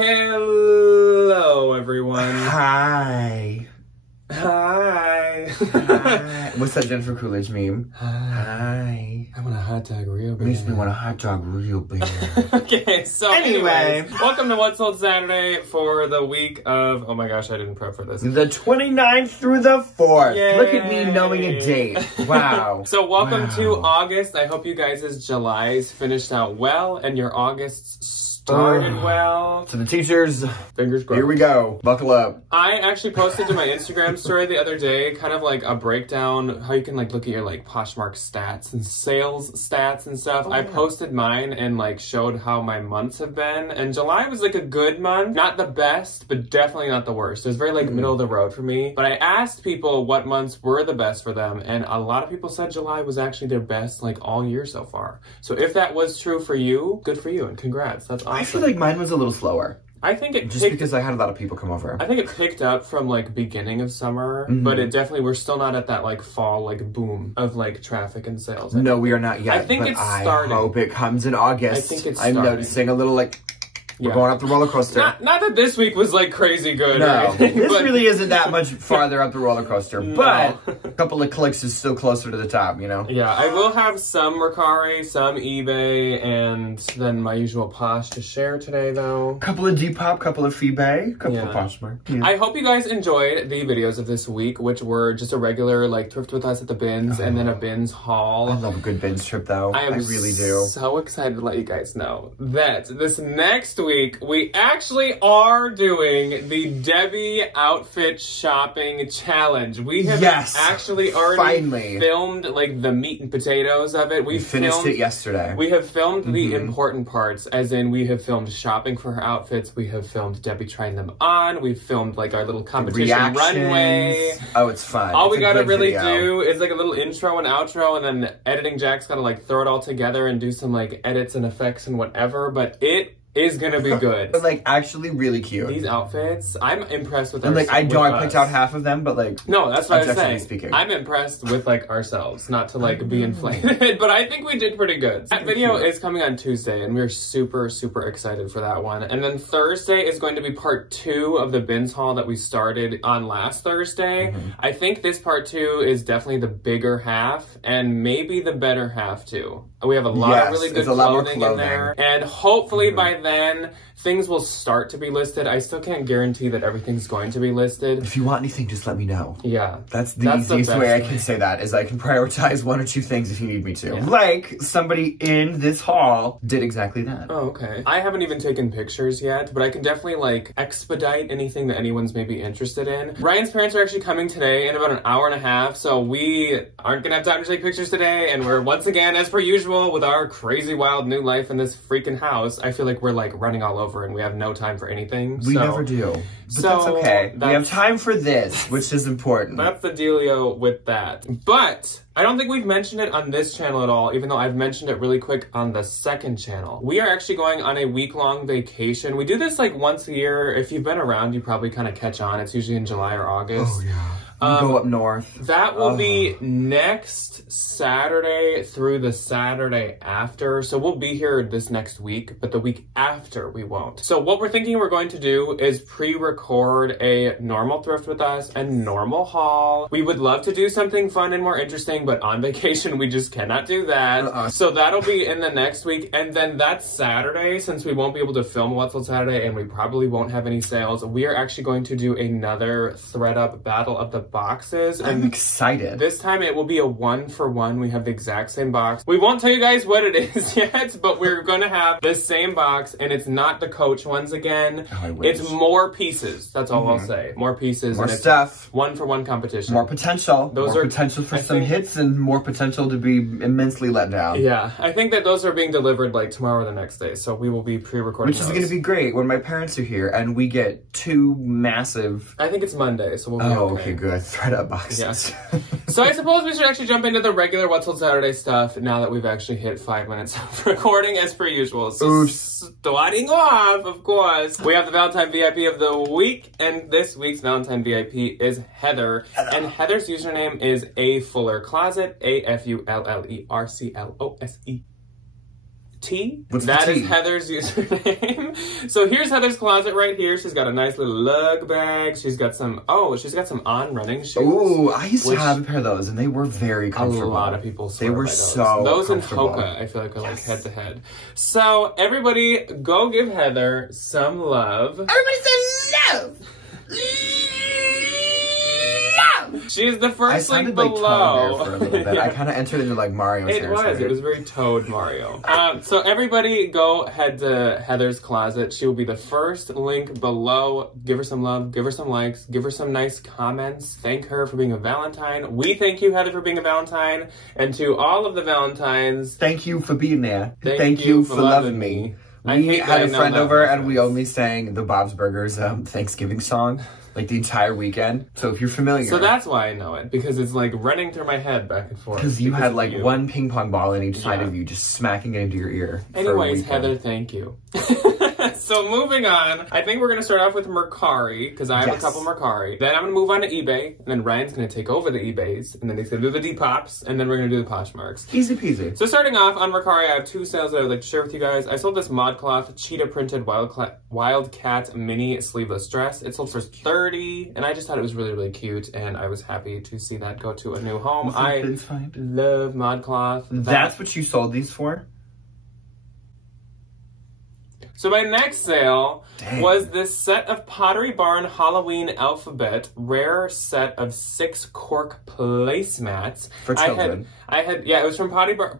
Hello, everyone. Hi. Hi. Hi. What's that Jennifer Coolidge meme? Hi. I want a hot dog real bad. Makes me want a hot dog real bad. Okay, so Anyway. welcome to What's Sold Saturday for the week of, oh my gosh, I didn't prep for this. The 29th through the 4th. Yay. Look at me knowing a date. Wow. So welcome to August. I hope you guys' Julys finished out well and your Augusts started well. To the teachers, Fingers crossed. here we go. Buckle up. I actually posted to my Instagram story the other day kind of like a breakdown how you can like look at your like Poshmark stats and sales stats and stuff. I posted mine and like showed how my months have been, and July was like a good month. Not the best, but definitely not the worst. It was very like middle of the road for me. But I asked people what months were the best for them, and a lot of people said July was actually their best like all year so far. So if that was true for you, good for you and congrats. That's awesome. I feel like mine was a little slower. I think it Just because I had a lot of people come over. I think it picked up from like beginning of summer, but it definitely, we're still not at that like fall like boom of like traffic and sales. No, we are not yet. I think but it's I starting. hope it comes in August. I think it's I'm starting. noticing a little like we're going up the roller coaster. Not that this week was like crazy good. No, or anything, this but really isn't that much farther up the roller coaster, but a couple of clicks is still closer to the top, you know? yeah, I will have some Mercari, some eBay, and then my usual Posh to share today though. Couple of Depop, couple of Feebay, couple of Poshmark. Yeah. I hope you guys enjoyed the videos of this week, which were just a regular like thrift with us at the bins and then a bins haul. I love a good bins trip though. I really do. So excited to let you guys know that this next week we actually are doing the Debbie outfit shopping challenge. We have actually already filmed like the meat and potatoes of it. We finished it yesterday. We have filmed the important parts, as in we have filmed shopping for her outfits. We have filmed Debbie trying them on. We've filmed like our little competition runway. Oh, it's fun. All we gotta really do is like a little intro and outro, and then editing Jack's gotta like throw it all together and do some like edits and effects and whatever, but it is gonna be good. But like actually really cute. These outfits, I'm impressed with. And like I know I picked out half of them, but like no, that's what I was saying. Speaking. I'm impressed with like ourselves, not to like be inflated, but I think we did pretty good. That video is coming on Tuesday, and we're super excited for that one. And then Thursday is going to be part 2 of the bins haul that we started on last Thursday. I think this part 2 is definitely the bigger half, and maybe the better half too. We have a lot of really good clothing in there, and hopefully by then things will start to be listed. I still can't guarantee that everything's going to be listed. If you want anything, just let me know. Yeah. That's the easiest way I can say that, is I can prioritize 1 or 2 things if you need me to. Yeah. Like, somebody in this haul did exactly that. Oh, okay. I haven't even taken pictures yet, but I can definitely, like, expedite anything that anyone's maybe interested in. Ryan's parents are actually coming today in about an hour and a half, so we aren't gonna have time to take pictures today, and we're once again, as per usual, with our crazy wild new life in this freaking house, I feel like we're, like, running all over and we have no time for anything. We never do. But that's okay. We have time for this, which is important. That's the dealio with that. But I don't think we've mentioned it on this channel at all, even though I've mentioned it really quick on the second channel. We are actually going on a week-long vacation. We do this like once a year. If you've been around, you probably kind of catch on. It's usually in July or August. Oh, yeah. Go up north. That will be next Saturday through the Saturday after. So we'll be here this next week, but the week after we won't. So what we're thinking we're going to do is pre-record a normal thrift with us and normal haul. We would love to do something fun and more interesting, but on vacation we just cannot do that. So that'll be in the next week. And then that Saturday, since we won't be able to film What's Sold Saturday and we probably won't have any sales, we are actually going to do another thread up battle of the boxes. I'm excited. This time it will be a 1-for-1. We have the exact same box. We won't tell you guys what it is yet, but we're going to have the same box, and it's not the Coach ones again. Oh, I wish. It's more pieces. That's all I'll say. More pieces. More and stuff. 1-for-1 competition. More potential. Those more are potential for some hits and more potential to be immensely let down. Yeah, I think that those are being delivered like tomorrow or the next day, so we will be pre-recording Which is going to be great when my parents are here and we get 2 massive... I think it's Monday, so we'll be okay, good. Thread up boxes. Yes. So I suppose we should actually jump into the regular What's Sold Saturday stuff now that we've actually hit 5 minutes of recording as per usual. So starting off, of course, we have the Valentine VIP of the week, and this week's Valentine VIP is Heather. And Heather's username is A Fuller Closet, AFULLERCLOSE. T. What's That the is T? Heather's username. So here's Heather's closet right here. She's got a nice little lug bag. She's got some on running shoes. Ooh, I used to have a pair of those, and they were very comfortable. A lot of people swear They were by those. so Those and comfortable. Hoka, I feel like are like head to head. So everybody, go give Heather some love. Everybody say love! She's the first link like below. Toad there for a little bit. I kind of entered into like Mario territory. It was very Toad Mario. So everybody go head to Heather's closet. She will be the first link below. Give her some love, give her some likes, give her some nice comments. Thank her for being a Valentine. We thank you, Heather, for being a Valentine. And to all of the Valentines, thank you for being there. Thank you for loving me. We had a friend over and we only sang the Bob's Burgers Thanksgiving song like the entire weekend. So if you're familiar. So that's why I know it, because it's like running through my head back and forth. Because you had like one ping pong ball in each side of you just smacking it into your ear. Anyways, Heather, thank you. So moving on, I think we're going to start off with Mercari, because I have a couple Mercari. Then I'm going to move on to eBay, and then Ryan's going to take over the eBays, and then he's going to do the Depop's, and then we're going to do the Poshmarks. Easy peasy. So starting off on Mercari, I have two sales that I would like to share with you guys. I sold this ModCloth cheetah printed Wildcat mini sleeveless dress. It sold for $30, and I just thought it was really, really cute, and I was happy to see that go to a new home. I love ModCloth. That's what you sold these for? So my next sale was this set of Pottery Barn Halloween Alphabet rare set of 6 cork placemats. For children. It was from Potty Barn.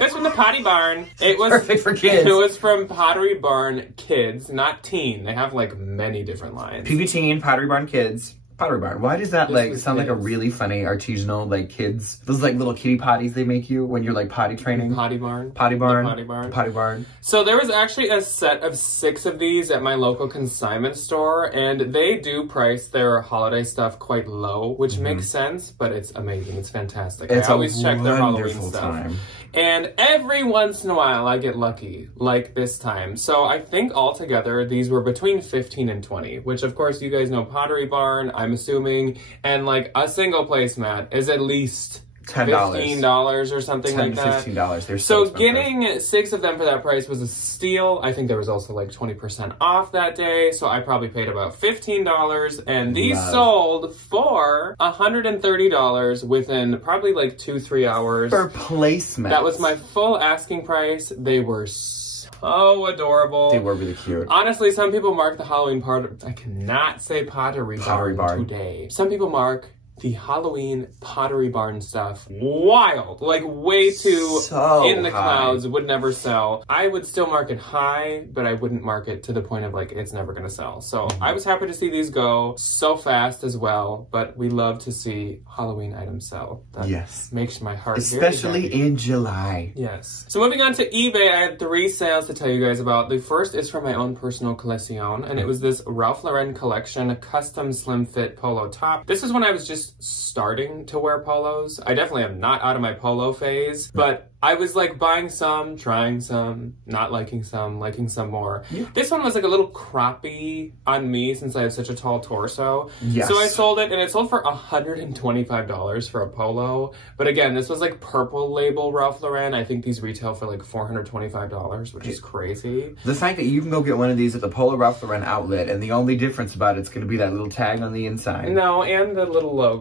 It was from the Potty Barn. It was perfect for kids. It was from Pottery Barn Kids, not Teen. They have like many different lines. PB Teen, Pottery Barn Kids. Pottery Barn. Why does that sound like a really funny artisanal like kids? Those like little kitty potties they make you when you're like potty training. Potty Barn. Potty Barn. Potty Barn. Potty Barn. So there was actually a set of 6 of these at my local consignment store, and they do price their holiday stuff quite low, which makes sense, but it's amazing. It's fantastic. I always check their Halloween stuff. And every once in a while I get lucky, like this time. So I think altogether these were between 15 and 20, which of course you guys know Pottery Barn, I'm assuming, and like a single placemat is at least $15 or something like that. $15. They're so getting 6 of them for that price was a steal. I think there was also like 20% off that day, so I probably paid about $15, and these sold for $130 within probably like 2-3 hours. For placement. That was my full asking price. They were so adorable. They were really cute. Honestly, some people mark the Halloween part. I cannot say Pottery Barn today. Some people mark the Halloween Pottery Barn stuff wild, like way too in the clouds, would never sell. I would still mark it high, but I wouldn't mark it to the point of like it's never gonna sell. So I was happy to see these go so fast as well, but we love to see Halloween items sell. That makes my heart especially very happy. In July. Yes. So moving on to eBay, I had 3 sales to tell you guys about. The first is from my own personal collection, and it was this Ralph Lauren collection custom slim fit polo top. This is when I was just starting to wear polos. I definitely am not out of my polo phase, but I was like buying some, trying some, not liking some more. This one was like a little croppy on me since I have such a tall torso. So I sold it, and it sold for $125 for a polo. But again, this was like purple label Ralph Lauren. I think these retail for like $425, which is crazy. The fact that you can go get one of these at the Polo Ralph Lauren outlet, and the only difference about it's going to be that little tag on the inside. No, and the little logo.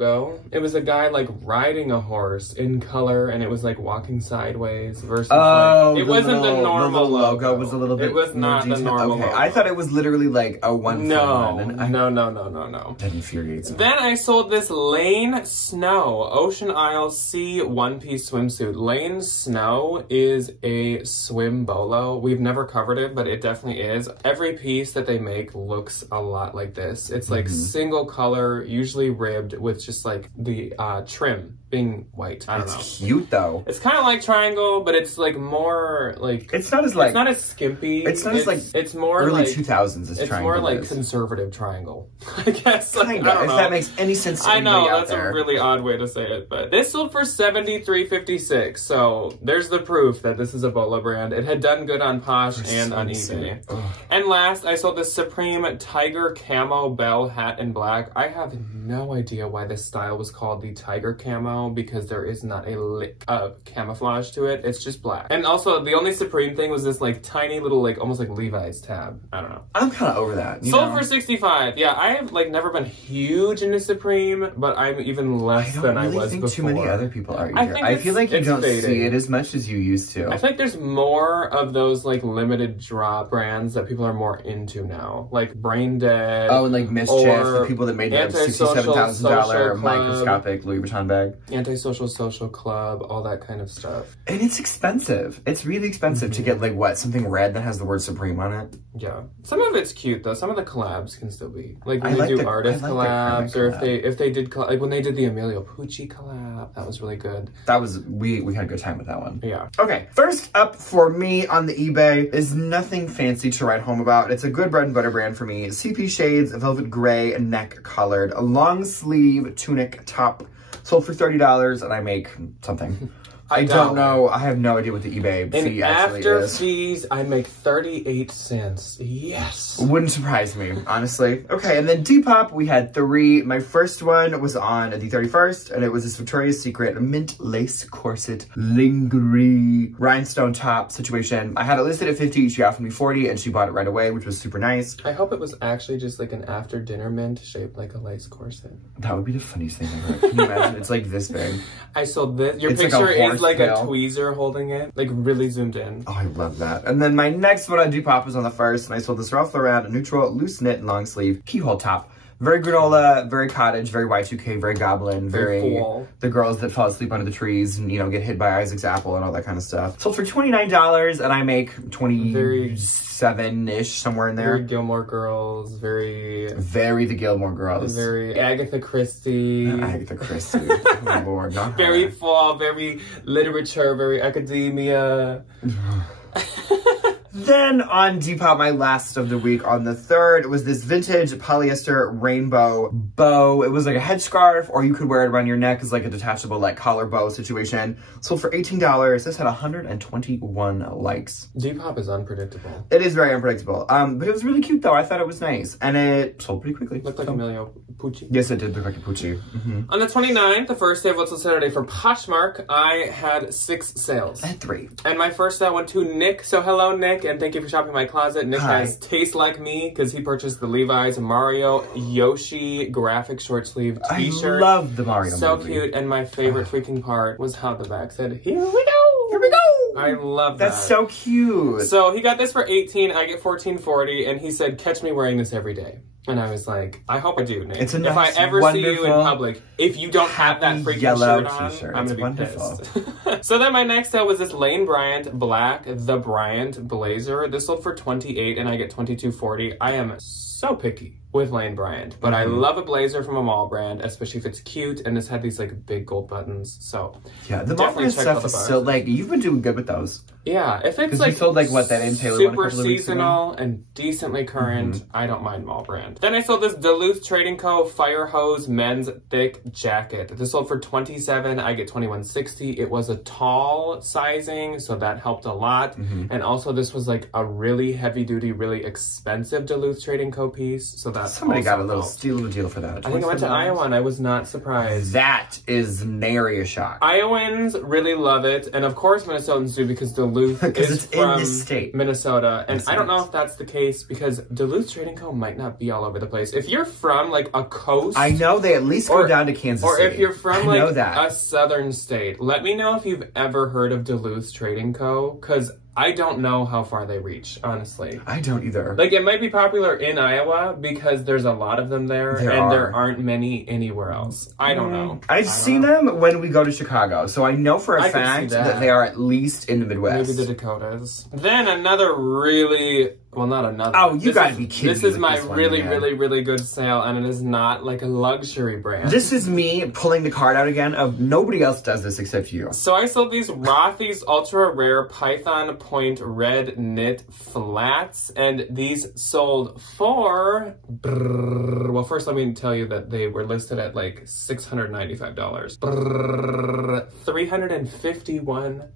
It was a guy like riding a horse in color, and it was like walking sideways versus it wasn't the normal logo. Was a little bit. It was not the normal logo. I thought it was literally like a one. No. That infuriates me. Then I sold this Lane Snow Ocean Isle Sea one-piece swimsuit. Lane Snow is a swim bolo. We've never covered it, but it definitely is. Every piece that they make looks a lot like this. It's like single color, usually ribbed with just like the trim being white. I don't know. It's cute though. It's kind of like triangle, but it's like more like it's not as like it's not as skimpy. It's not as like it's more early like 2000s. It's more like conservative triangle, I guess. Like, I don't know. If that makes any sense to anybody out there. That's a really odd way to say it, but this sold for $73.56. So there's the proof that this is a bolo brand. It had done good on Posh and on eBay. And last, I sold this Supreme Tiger Camo Bell hat in black. I have no idea why this style was called the Tiger Camo. now because there is not a lick of camouflage to it. It's just black. And also, the only Supreme thing was this like tiny little like almost like Levi's tab. I don't know. I'm kind of over that. Sold for $65. Yeah, I have like never been huge into Supreme, but I'm even less than I was before. I don't really think too many other people are either. I feel like you don't see it as much as you used to. I feel like there's more of those like limited drop brands that people are more into now, like Brain Dead. Oh, and like Mischief, the people that made that $67,000 microscopic Louis Vuitton bag. Antisocial Social Club, all that kind of stuff. And it's expensive. It's really expensive to get like what, something red that has the word Supreme on it. Yeah, some of it's cute though. Some of the collabs can still be like when they do artist collabs, or if they did like when they did the Emilio Pucci collab, that was really good. That was we had a good time with that one. Yeah. Okay, first up for me on the eBay is nothing fancy to write home about. It's a good bread and butter brand for me. CP shades, velvet gray, neck colored, a long sleeve tunic top. Sold for $30 and I make something. I don't know. I have no idea what the eBay fee actually is. After fees, I make 38 cents. Yes. Wouldn't surprise me, honestly. Okay, and then Depop, we had 3. My first one was on the 31st, and it was this Victoria's Secret mint lace corset lingerie rhinestone top situation. I had it listed at 50. She offered me 40, and she bought it right away, which was super nice. I hope it was actually just like an after dinner mint shaped like a lace corset. That would be the funniest thing ever. Can you imagine? It's like this big. I sold this. Your picture is like a tweezer holding it, like really zoomed in. Oh, I love that. And then my next one on Depop was on the 1st, and I sold this Ralph Lauren neutral loose knit long sleeve keyhole top. Very granola, very cottage, very Y2K, very goblin, very fall. The girls that fall asleep under the trees and, you know, get hit by Isaac's apple and all that kind of stuff. Sold for $29, and I make 27-ish, somewhere in there. Very Gilmore Girls, very the Gilmore Girls. Very Agatha Christie. Agatha Christie. Oh, Lord, not very her. fall, very literature, very academia. Then on Depop, my last of the week on the 3rd was this vintage polyester rainbow bow. It was like a headscarf, or you could wear it around your neck as like a detachable like collar bow situation. Sold for $18. This had 121 likes. Depop is unpredictable. It is very unpredictable. But it was really cute though. I thought it was nice. And it sold pretty quickly. Looked like Emilio Pucci. Yes, it did look like a Pucci. On the 29th, the first day of What's on Saturday for Poshmark, I had 6 sales. I had 3. And my first sale went to Nick. So hello, Nick. And thank you for shopping my closet. Nick has Taste Like Me because he purchased the Levi's Mario Yoshi graphic short sleeve t-shirt. I love the Mario So movie. cute. And my favorite freaking part was how the back said, "Here we go." Here we go. I love that. That's so cute. So he got this for $18. I get $14.40, and he said, "Catch me wearing this every day." And I was like, I hope I do, Nick. It's a if nice, I ever see you in public, if you don't have that freaking yellow shirt on, I'm it's going to be wonderful. pissed. So then my next sale was this Lane Bryant Black The Bryant Blazer. This sold for $28, and I get $22.40. I am so picky with Lane Bryant, but I love a blazer from a mall brand, especially if it's cute, and this had these like big gold buttons. So yeah, the mall brand stuff is so like you've been doing good with those. Yeah, if it's like you sold like what that in Taylor super seasonal and decently current, I don't mind mall brand. Then I sold this Duluth Trading Co. Fire Hose Men's Thick Jacket. This sold for $27. I get $21.60. It was a tall sizing, so that helped a lot. And also this was like a really heavy duty, really expensive Duluth Trading Co. piece, so that somebody got a little steal of a deal for that. I think I went to Iowa and I was not surprised. That is nary a shock. Iowans really love it, and of course Minnesotans do because Duluth is from in this state. Minnesota, and I don't know if that's the case because Duluth Trading Co. might not be all over the place. If you're from like a coast, I know they at least go down to Kansas City. Or if you're from like a southern state, let me know if you've ever heard of Duluth Trading Co. because I don't know how far they reach, honestly. I don't either. Like, it might be popular in Iowa because there's a lot of them there, there aren't many anywhere else. I don't know. I've seen them when we go to Chicago, so I know for a fact that they are at least in the Midwest. Maybe the Dakotas. Then another really... Well, not another. Oh, you gotta be kidding me. This is my really good sale, and it is not like a luxury brand. This is me pulling the card out again of nobody else does this except you. So I sold these Rothy's Ultra Rare Python Point Red Knit Flats, and these sold for... Well, first let me tell you that they were listed at like $695. $351.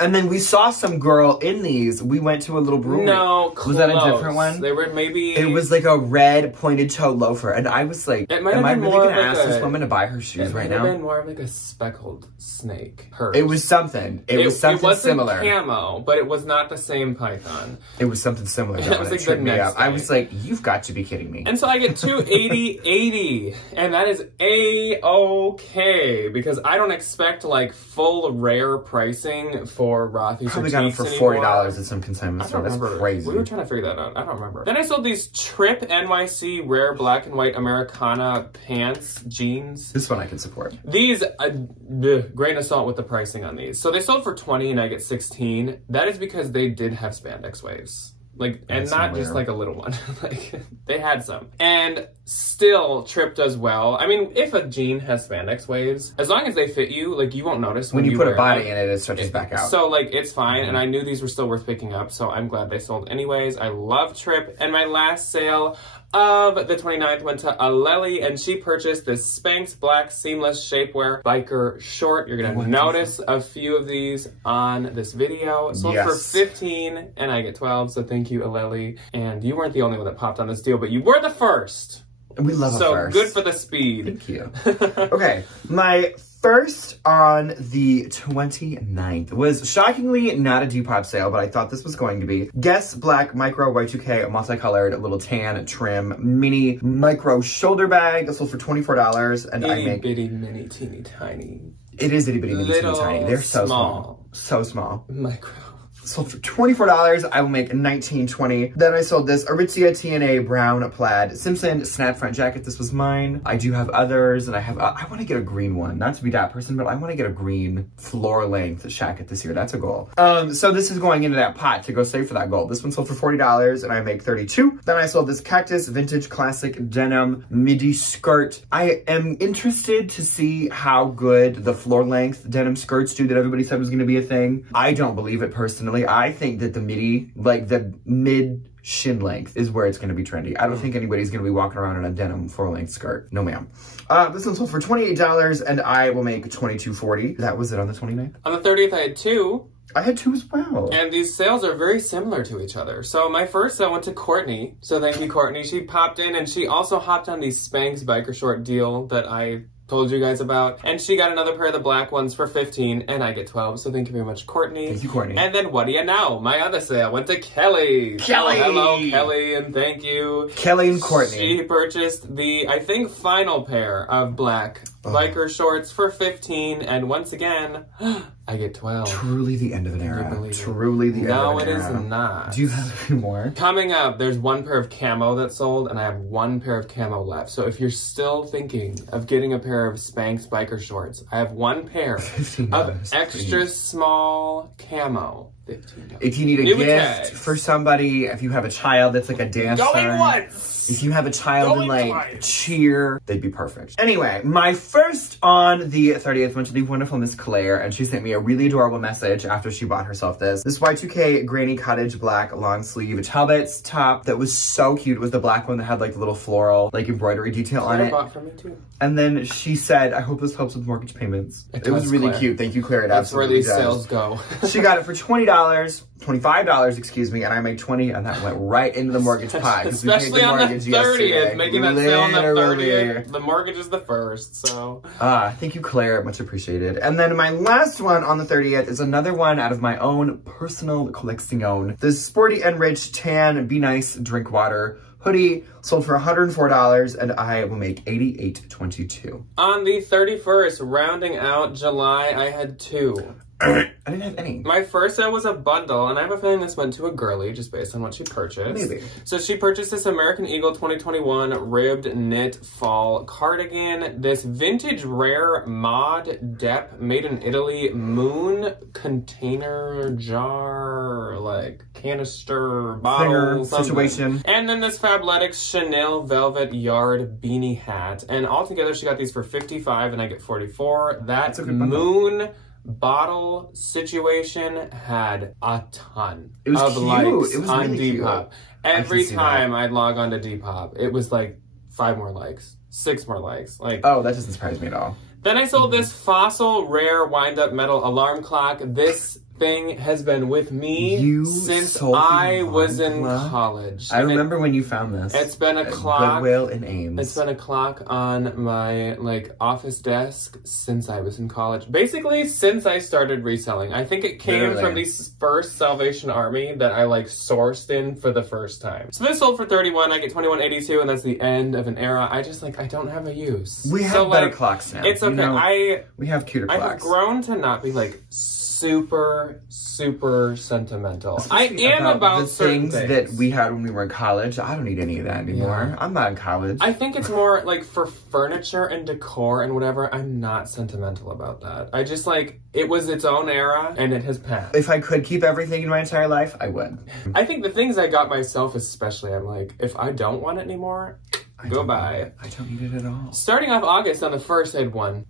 And then we saw some girl in these. We went to a little brewery. No, close. Was that a different one? They were maybe... It was like a red pointed toe loafer. And I was like, am I really going to ask this woman to buy her shoes right now? It might have been more of like a speckled snake purse. It was something. It was something similar. It wasn't camo, but it was not the same python. It was something similar. It was like the next day. I was like, you've got to be kidding me. And so I get 280.80, and that is A-okay, because I don't expect like full rare pricing for Rothy's. Probably got them for $40 at some consignment store. That's crazy. We were trying to figure that out. I don't remember. Then I sold these Trip NYC rare black and white Americana pants, jeans. This one I can support. These, grain of salt with the pricing on these. So they sold for 20 and I get 16. That is because they did have spandex waves. Like, and not just like a little one. Like, they had some. And still, Trip does well. I mean, if a jean has spandex waves, as long as they fit you, like, you won't notice when you put a body in it, it stretches back out. So, like, it's fine. And I knew these were still worth picking up, so I'm glad they sold anyways. I love Trip. And my last sale of the 29th went to Aleli, and she purchased this Spanx black seamless shapewear biker short. You're gonna notice a few of these on this video. Sold for 15 and I get 12, so thank you, Aleli. And you weren't the only one that popped on this deal, but you were the first. We love a first. So good for the speed. Thank you. Okay, my first on the 29th was shockingly not a Depop sale, but I thought this was going to be. Guess Black Micro Y2K multicolored little tan trim mini micro shoulder bag. It sold for $24 and I make... Itty bitty mini teeny tiny. It is itty bitty mini teeny tiny. They're so small. So small. Micro. Sold for $24. I will make $19.20. Then I sold this Aritzia TNA brown plaid Simpson snap front jacket. This was mine. I do have others, and I have, I want to get a green one. Not to be that person, but I want to get a green floor length jacket this year. That's a goal. So this is going into that pot to go save for that goal. This one sold for $40, and I make $32. Then I sold this Cactus vintage classic denim midi skirt. I am interested to see how good the floor length denim skirts do that everybody said was going to be a thing. I don't believe it personally. I think that the midi, like the mid shin length, is where it's going to be trendy. I don't think anybody's going to be walking around in a denim floor-length skirt. No, ma'am. This one sold for $28, and I will make $22.40. That was it on the 29th. On the 30th, I had two. I had two as well. And these sales are very similar to each other. So my first sale went to Courtney. So thank you, Courtney. She popped in, and she also hopped on the Spanx biker short deal that I told you guys about. And she got another pair of the black ones for 15 and I get 12. So thank you very much, Courtney. Thank you, Courtney. And then what do you know? My other sale went to Kelly. Kelly! Oh, hello, Kelly, and thank you. Kelly and Courtney. She purchased the, I think, final pair of black biker shorts for 15 and once again, I get 12. Truly the end of an era. Truly the end of an era. No, it is not. Do you have any more? Coming up, there's one pair of camo that sold, and I have one pair of camo left. So if you're still thinking of getting a pair of Spanx biker shorts, I have one pair of extra small camo. $15. If you need a gift for somebody, if you have a child that's like a dancer. Going once! If you have a child in like cheer, they'd be perfect. Anyway, my first on the 30th went to the wonderful Miss Claire, and she sent me a really adorable message after she bought herself this. This Y2K Granny Cottage black long sleeve Talbot's top that was so cute. It was the black one that had like the little floral like embroidery detail on it. Bought for me too. And then she said, I hope this helps with mortgage payments. It was really cute. Thank you, Claire. It absolutely does. That's where these sales go. She got it for $25, excuse me, and I made 20, and that went right into the mortgage pot. Especially on the 30th, making that sale on the 30th. The mortgage is the first, so. Thank you, Claire. Much appreciated. And then my last one on the 30th is another one out of my own personal collection. This Sporty and Rich Tan Be Nice Drink Water hoodie sold for $104, and I will make $88.22. On the 31st, rounding out July, I had two. I didn't have any. My first sale was a bundle, and I have a feeling this went to a girly just based on what she purchased. Maybe. So she purchased this American Eagle 2021 ribbed knit fall cardigan, this vintage rare mod dep made in Italy moon container jar, like canister bottle situation. And then this Fabletics Chanel velvet yard beanie hat. And altogether she got these for $55 and I get $44. That moon bottle situation had a ton of likes on Depop. Every time I'd log on to Depop, it was like 5 more likes, 6 more likes. Like, oh, that doesn't surprise me at all. Then I sold this fossil rare wind-up metal alarm clock. This thing has been with me since I was in college. I remember when you found this. It's been a clock. Goodwill in Ames. It's been a clock on my office desk since I was in college. Basically, since I started reselling. I think it came from the first Salvation Army that I sourced in for the first time. So this sold for $31. I get $21.82, and that's the end of an era. I just I don't have a use. We have better clocks now. It's okay. We have cuter clocks. I've grown to not be super sentimental. I am about the things that we had when we were in college. I don't need any of that anymore. Yeah. I'm not in college. I think it's more for furniture and decor and whatever. I'm not sentimental about that. I just it was its own era and it has passed. If I could keep everything in my entire life, I would. I think the things I got myself especially, I'm if I don't want it anymore, go buy. I don't need it at all. Starting off August on the 1st, I had one.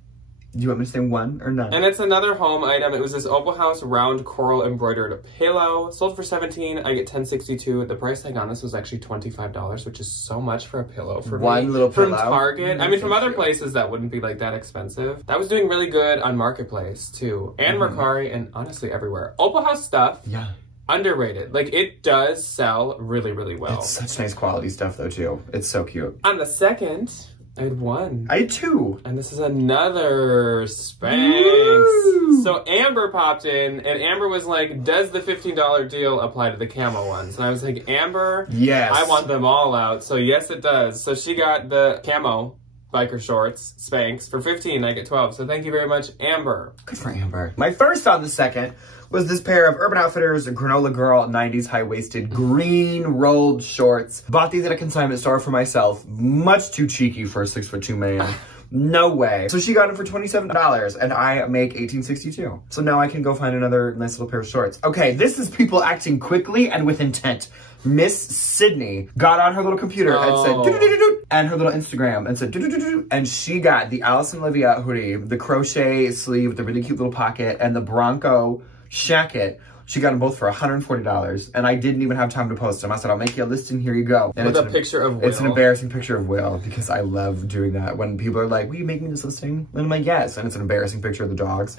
Do you want me to say one or none? And it's another home item. It was this Opal House round coral embroidered pillow. Sold for $17. I get $10.62. The price tag on this was actually $25, which is so much for a pillow for one little pillow. From Target. I mean, from other places that wouldn't be that expensive. That was doing really good on Marketplace too, and Mercari, and honestly everywhere. Opal House stuff. Yeah. Underrated. It does sell really, really well. It's such nice quality stuff though too. It's so cute. On the 2nd, I had one. I had two. And this is another Spanx. Woo! So Amber popped in, and Amber was does the $15 deal apply to the camo ones? And I was like, Amber, yes. I want them all out. So yes, it does. So she got the camo biker shorts, Spanx, for $15. I get $12. So thank you very much, Amber. Good for Amber. My first on the 2nd was this pair of Urban Outfitters Granola Girl 90s high-waisted green rolled shorts. Bought these at a consignment store for myself. Much too cheeky for a 6'2" man. No way. So she got it for $27 and I make $18.62. So now I can go find another nice little pair of shorts. Okay, this is people acting quickly and with intent. Miss Sydney got on her little computer and said doo-doo-doo-doo-doo, and her little Instagram and said doo-doo-doo-doo-doo, and she got the Alice and Olivia hoodie, the crochet sleeve with the really cute little pocket, and the Bronco shacket. She got them both for $140, and I didn't even have time to post them. I said, I'll make you a listing, here you go. And with a picture of Will. It's an embarrassing picture of Will, because I love doing that. When people are like, will you make me this listing? And I'm like, yes. And it's an embarrassing picture of the dogs.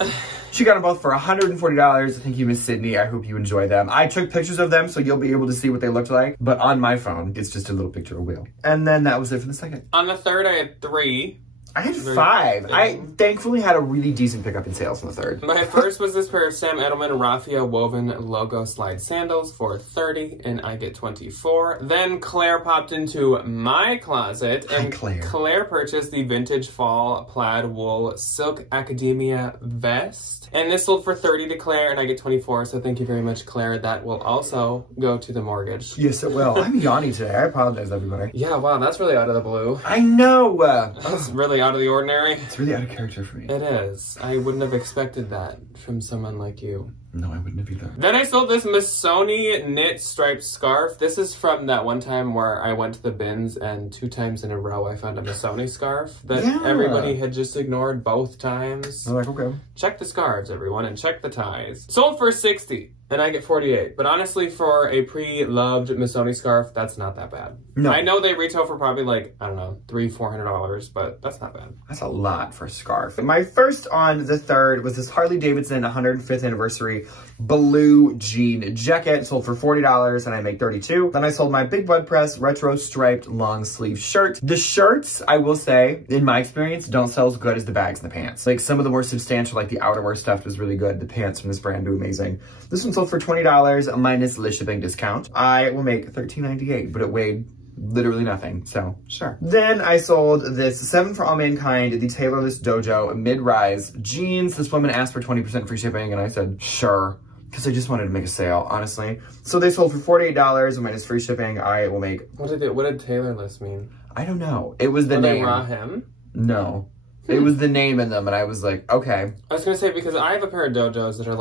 She got them both for $140. Thank you, Miss Sydney. I hope you enjoy them. I took pictures of them, so you'll be able to see what they looked like. But on my phone, it's just a little picture of Will. And then that was it for the 2nd. On the 3rd, I had 3. I had 5. I thankfully had a really decent pickup in sales on the 3rd. My first was this pair of Sam Edelman Raffia woven logo slide sandals for $30, and I get $24. Then Claire popped into my closet, and Claire purchased the vintage fall plaid wool silk academia vest. And this sold for $30 to Claire, and I get $24. So thank you very much, Claire. That will also go to the mortgage. Yes, it will. I'm yawning today. I apologize, everybody. Yeah, wow, that's really out of the blue. I know. That's really out of the ordinary. It's really out of character for me. It is. I wouldn't have expected that from someone like you. No, I wouldn't have either. Then I sold this Missoni knit striped scarf. This is from that one time where I went to the bins and 2 times in a row I found a Missoni scarf that everybody had just ignored both times. I'm like, okay. Check the scarves, everyone, and check the ties. Sold for $60. And I get $48. But honestly, for a pre-loved Missoni scarf, that's not that bad. No. I know they retail for probably I don't know, $300-400, but that's not bad. That's a lot for a scarf. My first on the 3rd was this Harley Davidson 105th anniversary blue jean jacket. Sold for $40 and I make $32. Then I sold my Big Bud Press retro striped long sleeve shirt. The shirts, I will say, in my experience, don't sell as good as the bags and the pants. Some of the more substantial, the outerwear stuff was really good. The pants from this brand do amazing. This one sold for $20 minus the shipping discount. I will make $13.98, but it weighed literally nothing, so sure. Then I sold this 7 for All Mankind, the Tailorless Dojo mid-rise jeans. This woman asked for 20% free shipping, and I said, sure, because I just wanted to make a sale, honestly. So they sold for $48 minus free shipping. I will make... What did tailorless mean? I don't know. It was the name. They raw hem? No. It was the name in them, and I was like, okay. I was gonna say, because I have a pair of dojos that are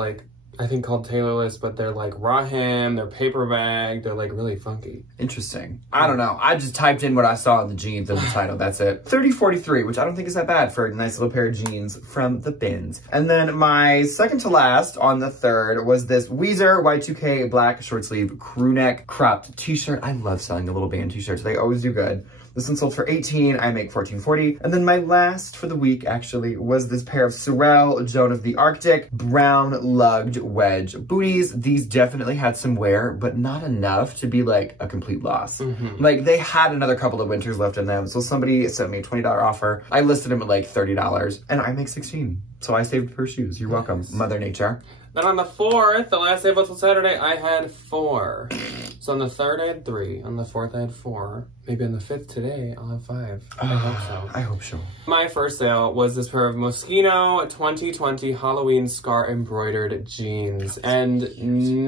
I think called Tailorless, but they're like raw hem, they're paper bag, they're like really funky. Interesting. I don't know. I just typed in what I saw in the jeans as the title. That's it. $30.43, which I don't think is that bad for a nice little pair of jeans from the bins. And then my second to last on the third was this Weezer Y2K black short sleeve crew neck cropped t-shirt. I love selling the little band t-shirts. They always do good. This one sold for $18, I make $14.40. And then my last for the week actually was this pair of Sorel Joan of the Arctic brown lugged wedge booties. These definitely had some wear, but not enough to be like a complete loss. Like they had another couple of winters left in them. So somebody sent me a $20 offer. I listed them at like $30 and I make $16. So I saved per shoes. You're welcome, Mother Nature. Then on the 4th, the last day of until Saturday, I had 4. So on the 3rd, I had 3. On the 4th, I had 4. Maybe on the 5th today, I'll have 5. I hope so. I hope so. My first sale was this pair of Moschino 2020 Halloween scar embroidered jeans. And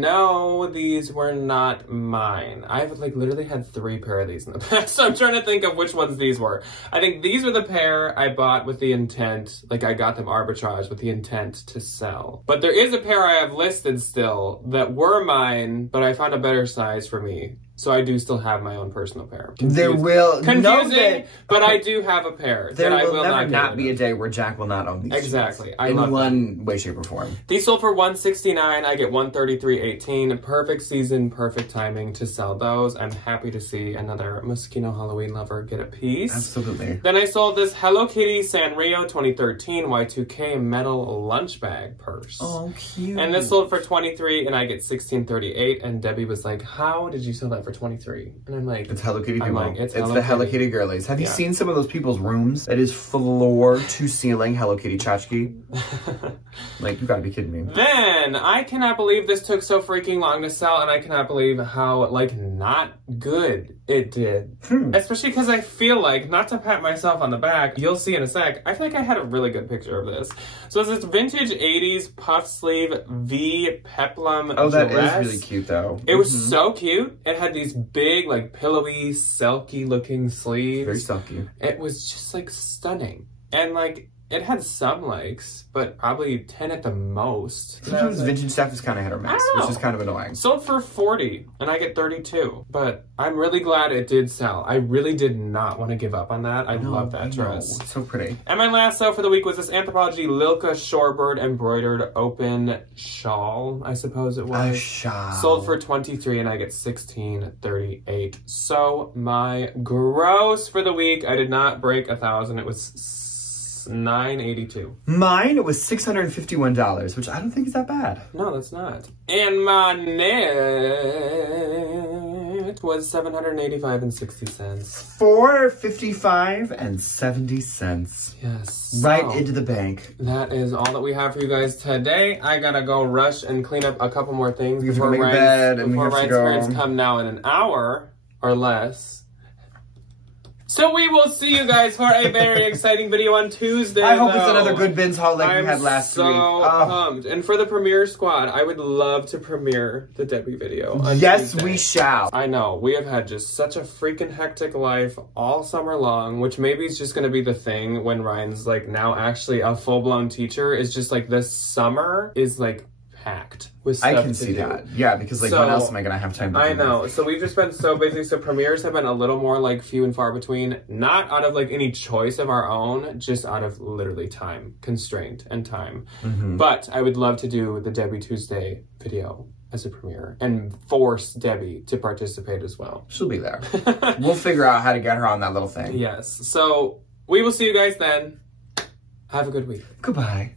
no, these were not mine. I've like literally had 3 pair of these in the past. So I'm trying to think of which ones these were. I think these were the pair I bought with the intent, like I got them arbitrage with the intent to sell. But there is a pair I have listed still that were mine, but I found a better size for me. So I do still have my own personal pair. There will confusing, but I do have a pair. There will never not be a day where Jack will not own these. Exactly. In one way, shape, or form. These sold for $169. I get $133.18. Perfect season, perfect timing to sell those. I'm happy to see another Moschino Halloween lover get a piece. Absolutely. Then I sold this Hello Kitty Sanrio 2013 Y2K metal lunch bag purse. Oh, cute. And this sold for $23, and I get $16.38. And Debbie was like, "How did you sell that for $23?" And I'm like, it's Hello Kitty people. Like, it's the Hello Kitty girlies. Have you seen some of those people's rooms? It is floor to ceiling Hello Kitty tchotchke. Like, you gotta be kidding me. Then, I cannot believe this took so freaking long to sell, and I cannot believe how, like, not good it did. Especially because I feel like, not to pat myself on the back, you'll see in a sec, I feel like I had a really good picture of this. So it's this vintage 80s puff sleeve V peplum Oh, that dress. is really cute, though. It was so cute. It had these big, like, pillowy, silky looking sleeves. Very silky. It was just, like, stunning. And, like, it had some likes, but probably 10 at the most. Sometimes vintage stuff is kind of hit or miss, which is kind of annoying. Sold for $40, and I get $32. But I'm really glad it did sell. I really did not want to give up on that. I love that dress. It's so pretty. And my last sale for the week was this Anthropologie Lilka Shorebird embroidered open shawl, I suppose it was. A shawl. Sold for $23, and I get $16.38. So my gross for the week, I did not break 1,000. It was $9.82. Mine was $651, which I don't think is that bad. No, that's not. And my net was $785.60. $455.70. Yes. Right into the bank. That is all that we have for you guys today. I gotta go rush and clean up a couple more things before Ryan's parents come now in an hour or less. So we will see you guys for a very exciting video on Tuesday. I hope it's another good bins haul like we had last week. I'm so pumped. And for the premiere squad, I would love to premiere the Debbie video on Yes, Tuesday. we shall. I know. We have had just such a freaking hectic life all summer long, which maybe is just going to be the thing when Ryan's like now actually a full-blown teacher. Is just like this summer is like packed with stuff I can see that. Yeah, because like when else am I gonna have time to I know. So we've just been so busy. So premieres have been a little more like few and far between. Not out of like any choice of our own, just out of literally time constraint and time. But I would love to do the Debbie Tuesday video as a premiere and force Debbie to participate as well. She'll be there. We'll figure out how to get her on that little thing. Yes. So we will see you guys then. Have a good week. Goodbye.